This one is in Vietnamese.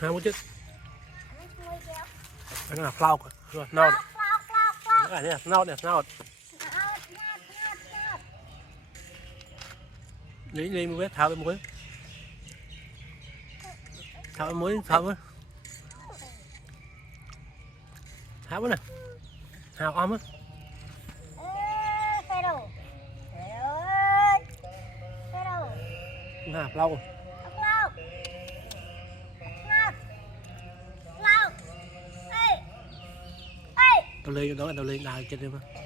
hai mươi chứ cái là phao rồi nâu cái này nâu lấy lấy một cái tháo cái muối tháo cái muối tháo cái này hào om á nè lâu tao lên đó tao lên đào trên đây mà